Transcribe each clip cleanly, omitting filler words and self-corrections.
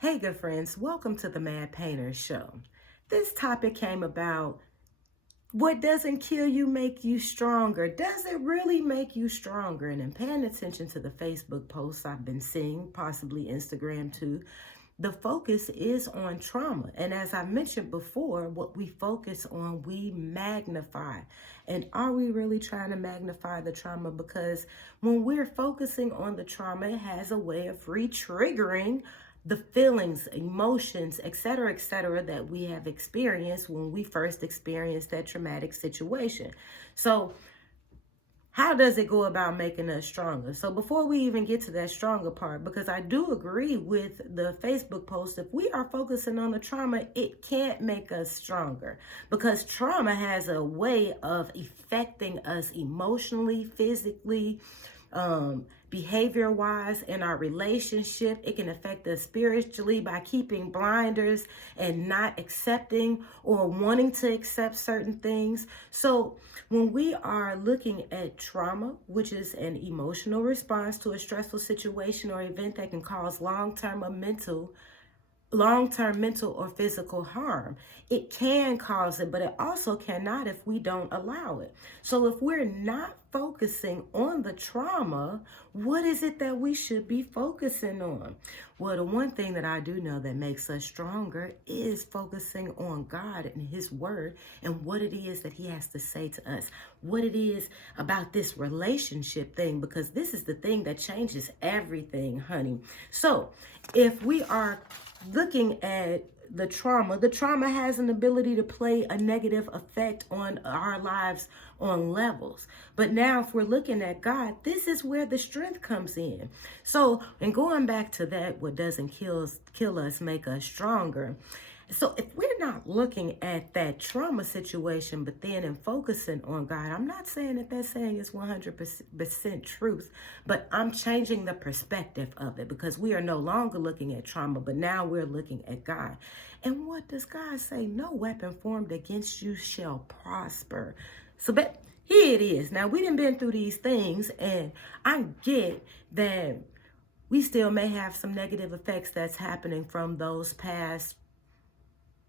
Hey, good friends, welcome to the Mad Painter Show. This topic came about what doesn't kill you make you stronger? Does it really make you stronger? And in paying attention to the Facebook posts I've been seeing, possibly Instagram too, the focus is on trauma. And as I mentioned before, what we focus on, we magnify. And are we really trying to magnify the trauma? Because when we're focusing on the trauma, it has a way of re-triggering the feelings, emotions, etc., that we have experienced when we first experienced that traumatic situation. So how does it go about making us stronger? So before we even get to that stronger part, because I do agree with the Facebook post, if we are focusing on the trauma, it can't make us stronger, because trauma has a way of affecting us emotionally, physically, behavior wise, in our relationship. It can affect us spiritually by keeping blinders and not accepting or wanting to accept certain things. So when we are looking at trauma, which is an emotional response to a stressful situation or event that can cause long-term mental or physical harm. It can cause it, but it also cannot if we don't allow it. So if we're not focusing on the trauma, what is it that we should be focusing on? Well, the one thing that I do know that makes us stronger is focusing on God and His Word and what it is that He has to say to us, what it is about this relationship thing, because this is the thing that changes everything, honey. So if we are looking at the trauma has an ability to play a negative effect on our lives on levels. But now if we're looking at God, this is where the strength comes in. So, and going back to that, what doesn't kill us make us stronger. So if we're not looking at that trauma situation, but then and focusing on God, I'm not saying that saying is 100% truth, but I'm changing the perspective of it, because we are no longer looking at trauma, but now we're looking at God. And what does God say? No weapon formed against you shall prosper. So but here it is. Now we done been through these things, and I get that we still may have some negative effects that's happening from those past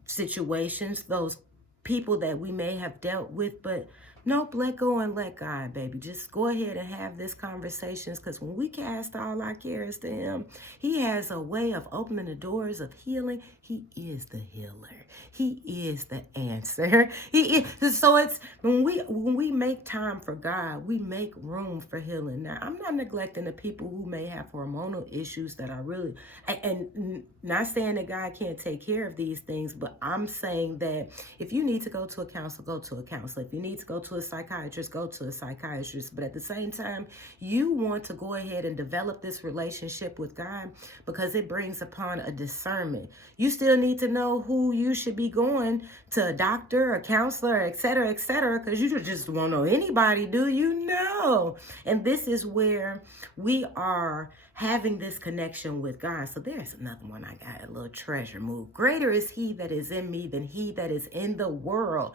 situations, those people that we may have dealt with, but nope, let go and let God, baby. Just go ahead and have this conversations, because when we cast all our cares to Him, He has a way of opening the doors of healing. He is the healer. He is the answer. He is. So it's when we make time for God, we make room for healing. Now, I'm not neglecting the people who may have hormonal issues that are really, and not saying that God can't take care of these things, but I'm saying that if you need to go to a counselor, go to a counselor. If you need to go to a psychiatrist, go to a psychiatrist. But at the same time, you want to go ahead and develop this relationship with God, because it brings upon a discernment. You still need to know who you should be going to, a doctor, a counselor, etc., because you just won't know anybody, do you? No. And this is where we are having this connection with God. So there's another one I got, a little treasure move. Greater is He that is in me than he that is in the world.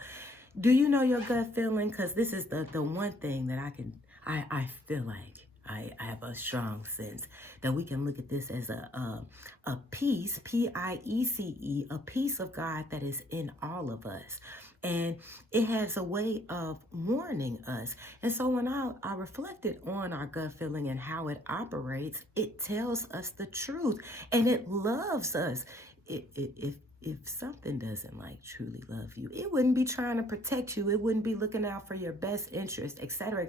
Do you know your gut feeling? Because this is the one thing that I feel like I have a strong sense that we can look at this as a peace, Piece, a peace of God that is in all of us. And it has a way of warning us. And so when I reflected on our gut feeling and how it operates, it tells us the truth and it loves us. If something doesn't like truly love you, it wouldn't be trying to protect you. It wouldn't be looking out for your best interest, etc.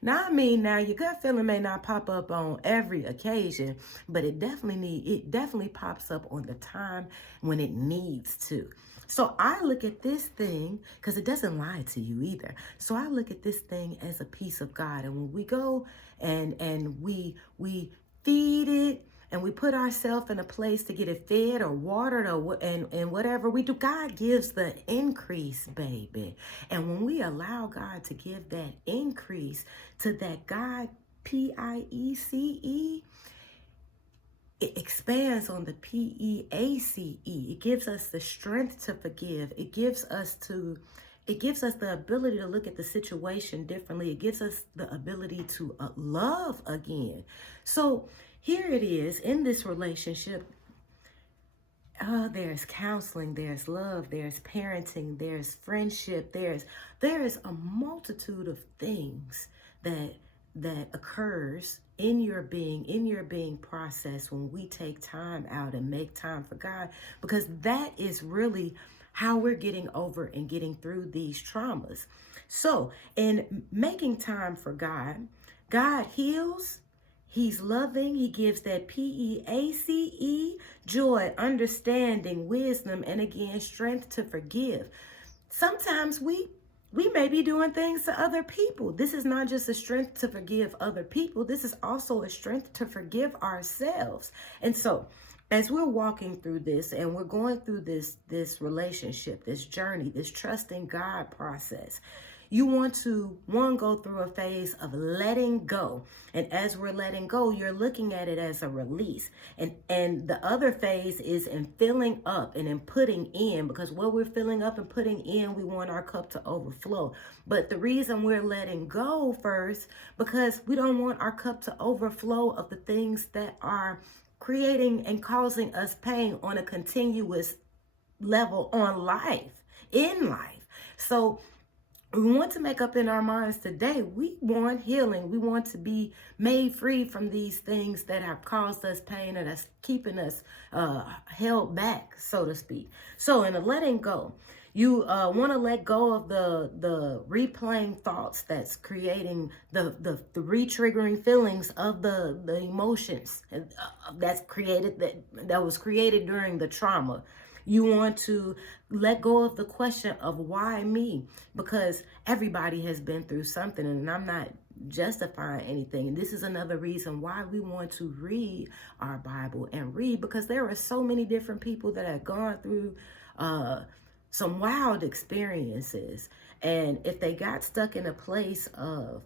Now, I mean, now your gut feeling may not pop up on every occasion, but it definitely pops up on the time when it needs to. So I look at this thing, because it doesn't lie to you either. So I look at this thing as a piece of God. And when we go and we feed it, and we put ourselves in a place to get it fed or watered and whatever we do, God gives the increase, baby. And when we allow God to give that increase to that God, Piece, it expands on the Peace. It gives us the strength to forgive. It gives us the ability to look at the situation differently. It gives us the ability to love again. So here it is in this relationship. Oh, there's counseling, there's love, there's parenting, there's friendship, there is a multitude of things that occurs in your being process when we take time out and make time for God, because that is really how we're getting over and getting through these traumas. So, in making time for God, God heals. He's loving. He gives that peace, joy, understanding, wisdom, and again, strength to forgive. Sometimes we may be doing things to other people. This is not just a strength to forgive other people. This is also a strength to forgive ourselves. And so, as we're walking through this and we're going through this relationship, this journey, this trusting God process, you want to, one, go through a phase of letting go. And as we're letting go, you're looking at it as a release. And the other phase is in filling up and in putting in, because what we're filling up and putting in, we want our cup to overflow. But the reason we're letting go first, because we don't want our cup to overflow of the things that are creating and causing us pain on a continuous level in life. So we want to make up in our minds today. We want healing. We want to be made free from these things that have caused us pain and that's keeping us held back, so to speak. So in a letting go, you want to let go of the replaying thoughts that's creating the re-triggering feelings of the emotions that was created during the trauma. You want to let go of the question of why me, because everybody has been through something, and I'm not justifying anything. And this is another reason why we want to read our Bible and read, because there are so many different people that have gone through some wild experiences. And if they got stuck in a place of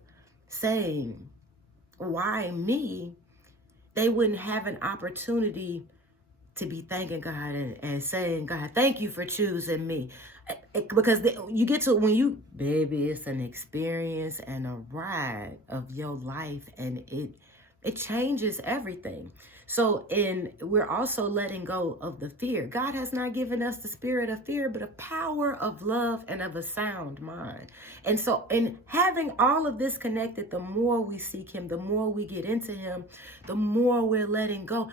saying, why me, they wouldn't have an opportunity to be thanking God and saying, God, thank you for choosing me. Because you get to when baby, it's an experience and a ride of your life, and it changes everything. So we're also letting go of the fear. God has not given us the spirit of fear, but a power of love and of a sound mind. And so in having all of this connected, the more we seek him, the more we get into him, the more we're letting go.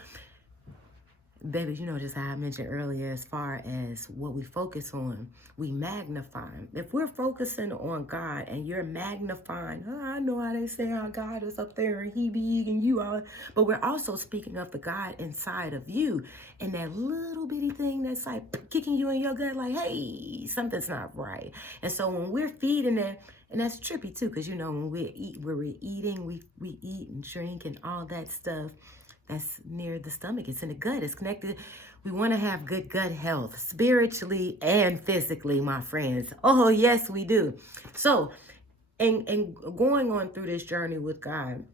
Baby, just how I mentioned earlier, as far as what we focus on, we magnify. If we're focusing on God and you're magnifying, I know how they say how God is up there and he big and you are, but we're also speaking of the God inside of you, and that little bitty thing that's like kicking you in your gut like, hey, something's not right. And so when we're feeding that, and that's trippy too, because when we're eating, we eat and drink and all that stuff. That's near the stomach. It's in the gut. It's connected. We want to have good gut health, spiritually and physically, my friends. Oh, yes, we do. So, and going on through this journey with God,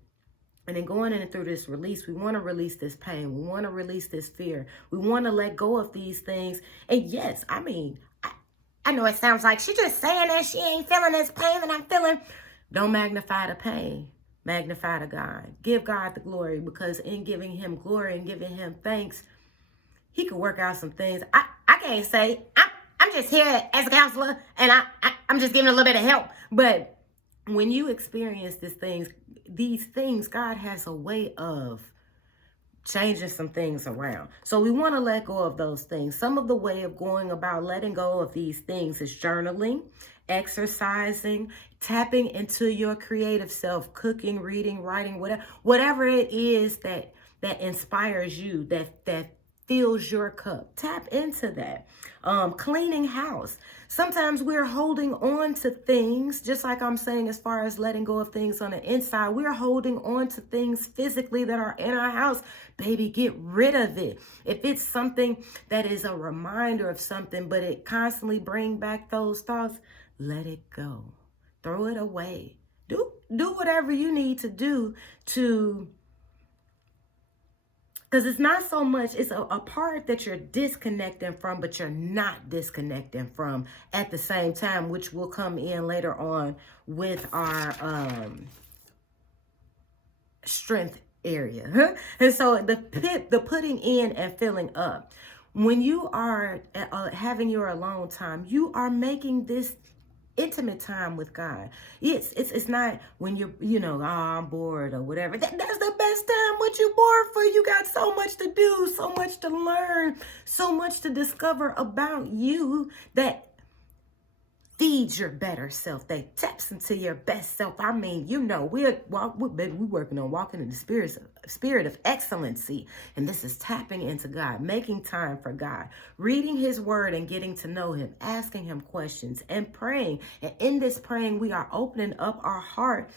and then going in through this release, we want to release this pain. We want to release this fear. We want to let go of these things. And yes, I know it sounds like she's just saying that she ain't feeling this pain that I'm feeling. Don't magnify the pain. Magnify to God. Give God the glory, because in giving him glory and giving him thanks, he could work out some things. I can't say, I'm just here as a counselor and I'm just giving a little bit of help. But when you experience these things, God has a way of changing some things around. So we want to let go of those things. Some of the way of going about letting go of these things is journaling, exercising, tapping into your creative self, cooking, reading, writing, whatever it is that inspires you, that fills your cup. Tap into that. Cleaning house. Sometimes we're holding on to things, just like I'm saying, as far as letting go of things on the inside, we're holding on to things physically that are in our house. Baby, get rid of it. If it's something that is a reminder of something, but it constantly brings back those thoughts, let it go. Throw it away. Do whatever you need to do because it's not so much, it's a part that you're disconnecting from, but you're not disconnecting from at the same time, which will come in later on with our strength area. And so the putting in and filling up. When you are having your alone time, you are making this intimate time with God. It's not when you're, oh, I'm bored or whatever. That's the best time. What you bored for? You got so much to do, so much to learn, so much to discover about you that feeds your better self. They taps into your best self. I mean, we're working on walking in the spirit of excellency. And this is tapping into God, making time for God, reading his word and getting to know him, asking him questions and praying. And in this praying, we are opening up our heart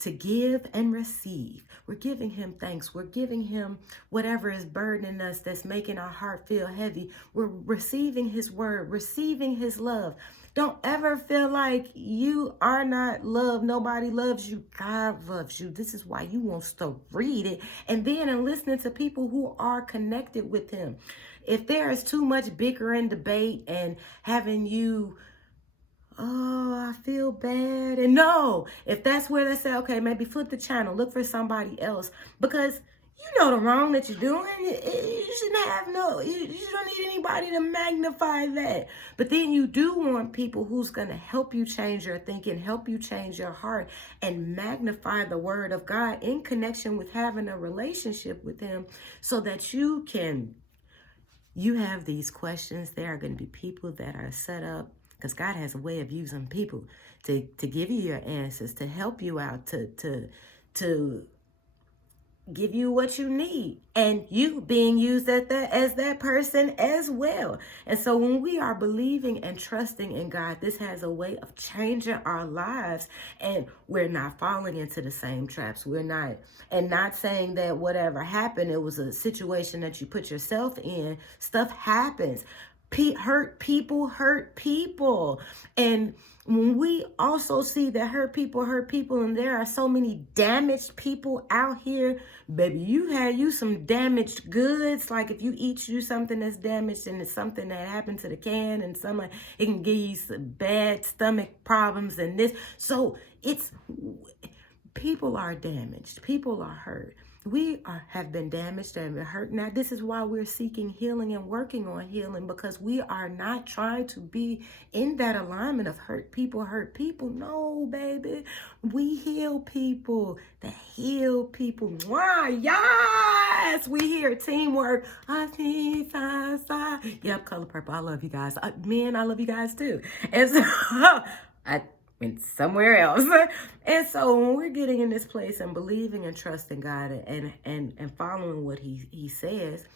to give and receive. We're giving him thanks. We're giving him whatever is burdening us, that's making our heart feel heavy. We're receiving his word, receiving his love. Don't ever feel like you are not loved. Nobody loves you. God loves you. This is why you want to read it. And then and listening to people who are connected with him. If there is too much bickering, debate, and having you, oh, I feel bad. And no, if that's where they say, okay, maybe flip the channel, look for somebody else, because you know the wrong that you're doing. You shouldn't have you don't need anybody to magnify that. But then you do want people who's going to help you change your thinking, help you change your heart, and magnify the word of God in connection with having a relationship with him, so that you have these questions. There are going to be people that are set up, because God has a way of using people to give you your answers, to help you out, to give you what you need, and you being used as that person as well. And so when we are believing and trusting in God, this has a way of changing our lives, and we're not falling into the same traps. We're not saying that whatever happened, it was a situation that you put yourself in. Stuff happens. Hurt people. And when we also see that hurt people, and there are so many damaged people out here, baby, you had some damaged goods. Like if you eat something that's damaged, and it's something that happened to the can, and it can give you some bad stomach problems and this. So people are damaged. People are hurt. We have been damaged and been hurt. Now, this is why we're seeking healing and working on healing, because we are not trying to be in that alignment of hurt people. No, baby. We heal people that heal people. Mwah, yes! We hear teamwork. Yep, Color Purple. I love you guys. Men, I love you guys too. And so, I went somewhere else. And so when we're getting in this place and believing and trusting God and following what he says,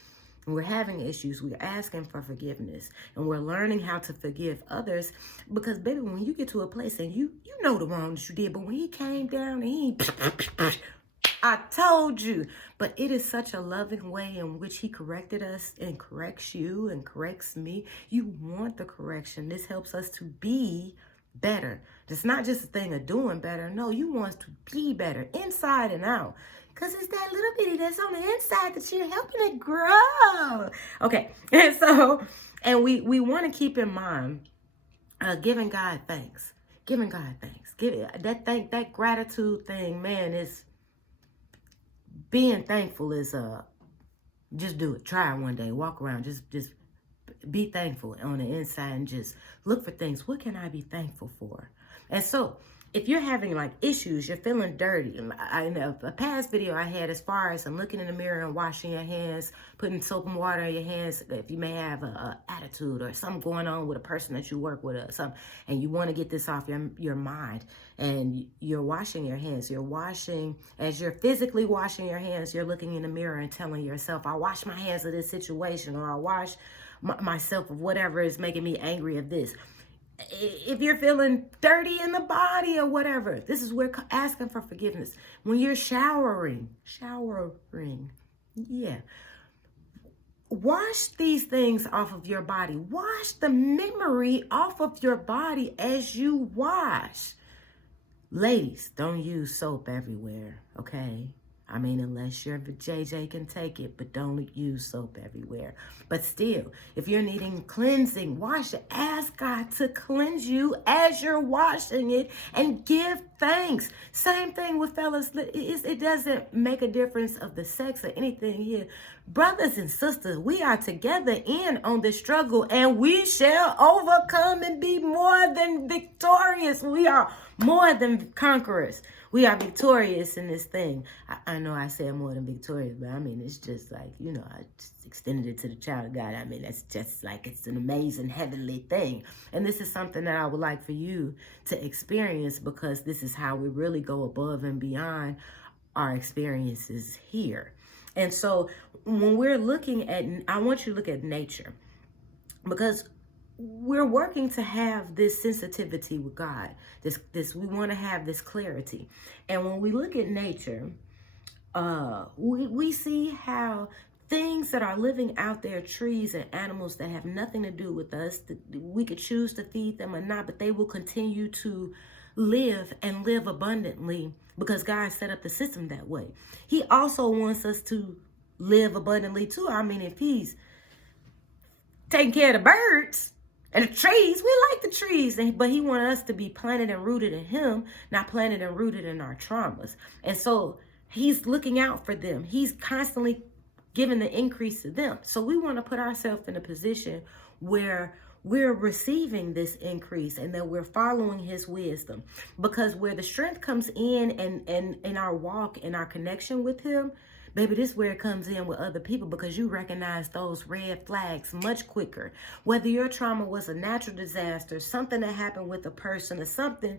and we're having issues, we're asking for forgiveness, and we're learning how to forgive others. Because baby, when you get to a place and you know the wrong that you did, but when he came down and I told you. But it is such a loving way in which he corrected us and corrects you and corrects me. You want the correction. This helps us to be better. It's not just a thing of doing better. No, you want to be better inside and out, because it's that little bitty that's on the inside that you're helping it grow. Okay. And so, and we want to keep in mind giving God thanks. That gratitude thing, man, is being thankful is just do it. Try it one day. Walk around. Just be thankful on the inside and just look for things. What can I be thankful for? And so if you're having like issues, you're feeling dirty. In a past video I had, as far as looking in the mirror and washing your hands, putting soap and water in your hands, if you may have a attitude or something going on with a person that you work with or something, and you want to get this off your mind, and you're washing your hands. As you're physically washing your hands, you're looking in the mirror and telling yourself, I wash my hands of this situation, or I wash myself of whatever is making me angry of this. If you're feeling dirty in the body or whatever, this is where asking for forgiveness. When you're showering, yeah. Wash these things off of your body. Wash the memory off of your body as you wash. Ladies, don't use soap everywhere, okay? I mean, unless your JJ can take it, but don't use soap everywhere. But still, if you're needing cleansing, wash it. Ask God to cleanse you as you're washing it, and give thanks. Same thing with fellas. It doesn't make a difference of the sex or anything here. Brothers and sisters, we are together in on this struggle, and we shall overcome and be more than victorious. We are more than conquerors. We are victorious in this thing. I know I said more than victorious, but I mean, it's just like, you know, I just extended it to the child of God. I mean, that's just like, it's an amazing heavenly thing. And this is something that I would like for you to experience, because this is how we really go above and beyond our experiences here. And so when we're looking at, I want you to look at nature, because we're working to have this sensitivity with God. We want to have this clarity. And when we look at nature, we see how things that are living out there, trees and animals that have nothing to do with us, we could choose to feed them or not, but they will continue to live and live abundantly because God set up the system that way. He also wants us to live abundantly too. I mean, if he's taking care of the birds and the trees, we like the trees, but he wants us to be planted and rooted in him, not planted and rooted in our traumas. And so he's looking out for them. He's constantly giving the increase to them. So we want to put ourselves in a position where we're receiving this increase and that we're following his wisdom, because where the strength comes in and in our walk and our connection with him, baby, this is where it comes in with other people, because you recognize those red flags much quicker. Whether your trauma was a natural disaster, something that happened with a person, or something,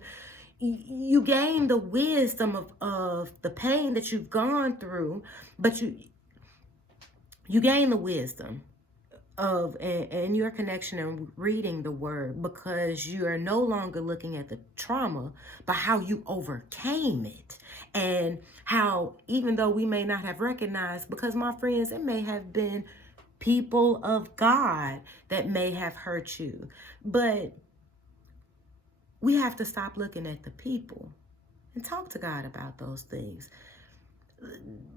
you gain the wisdom of the pain that you've gone through, but you gain the wisdom of and your connection and reading the word, because you are no longer looking at the trauma, but how you overcame it, and how, even though we may not have recognized, because my friends, it may have been people of God that may have hurt you, but we have to stop looking at the people and talk to God about those things.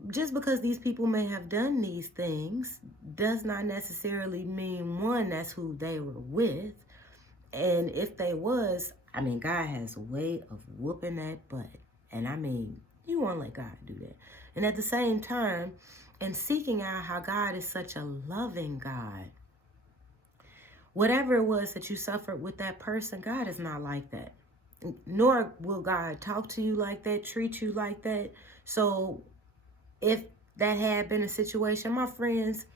Just because these people may have done these things does not necessarily mean, one, that's who they were with. And if they was, I mean, God has a way of whooping that butt. And I mean, you won't let God do that. And at the same time, and seeking out how God is such a loving God. Whatever it was that you suffered with that person, God is not like that. Nor will God talk to you like that, treat you like that. So if that had been a situation, my friends,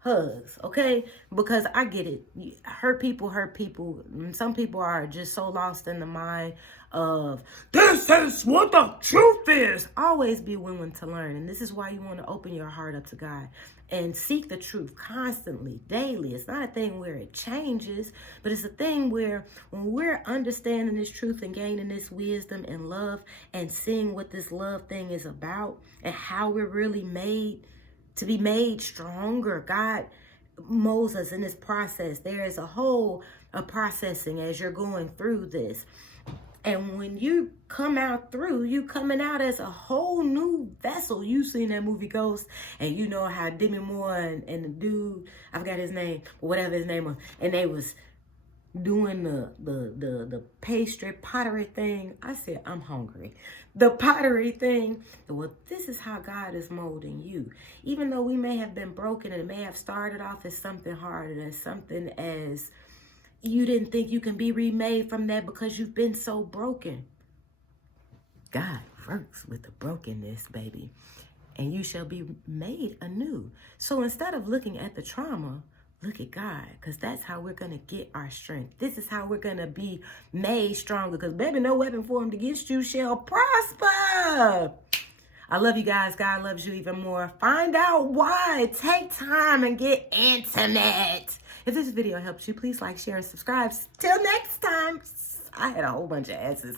hugs, okay? Because I get it. Hurt people. Some people are just so lost in the mind of, this is what the truth is. Always be willing to learn. And this is why you want to open your heart up to God and seek the truth constantly, daily. It's not a thing where it changes, but it's a thing where when we're understanding this truth and gaining this wisdom and love and seeing what this love thing is about and how we're really made to be made stronger. God molds us in this process. There is a processing as you're going through this. And when you come out through, you coming out as a whole new vessel. You seen that movie Ghost, and you know how Demi Moore and the dude, I forgot his name, but whatever his name was, and they was doing the pastry pottery thing. I said, I'm hungry. The pottery thing. Well, this is how God is molding you. Even though we may have been broken and it may have started off as something hard and as something as you didn't think you can be remade from that because you've been so broken. God works with the brokenness, baby, and you shall be made anew. So instead of looking at the trauma, look at God, because that's how we're going to get our strength. This is how we're going to be made stronger, because, baby, no weapon formed against you shall prosper. I love you guys. God loves you even more. Find out why. Take time and get intimate. If this video helps you, please like, share, and subscribe. Till next time. I had a whole bunch of S's.